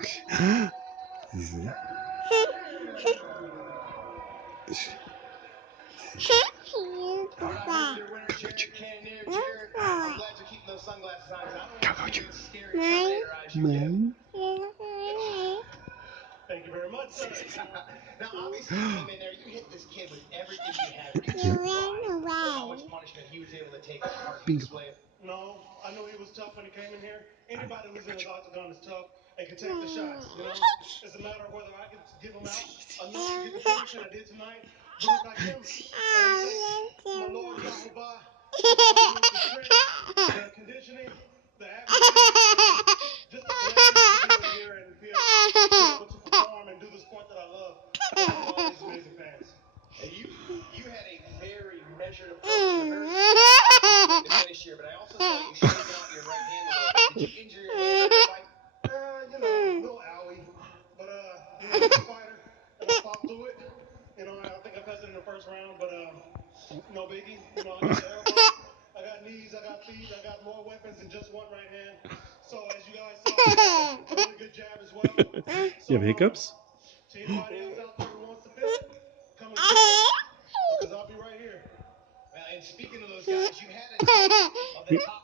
Dice. Man. Thank you very much, sir. Now, obviously, you came in there, you hit this kid with everything you had. Were you surprised at how much punishment he was able to take as part of the display? No, I knew he was tough when he came in here. Anybody who's in his octagon is tough and can take the shots, you know? It's a matter of whether I can give him out enough to get the finish that I did tonight. But like him, my Lord Yahuwah, the strength, the conditioning, the atmosphere, just the blessings to be in here and be able to perform and do the sport that I love. All these amazing fans. And you had a very measured approach, a very smart to finish here, but I also saw you shaking out your right hand a little bit. Did you injure your hand during the fight? You know, a little owie. But, you know, I'm a fighter, and I fought through it. You know, I think I passed it in the first round, but no biggie. You know, I got the elbows, I got knees, I got feet, I got more weapons than just one right hand. So, as you guys saw, I got a really good jab as well. So, You have hiccups? to anybody else out there who wants to feel it, come and see me, because I'll be right here. And speaking of those guys, you had a tape of the top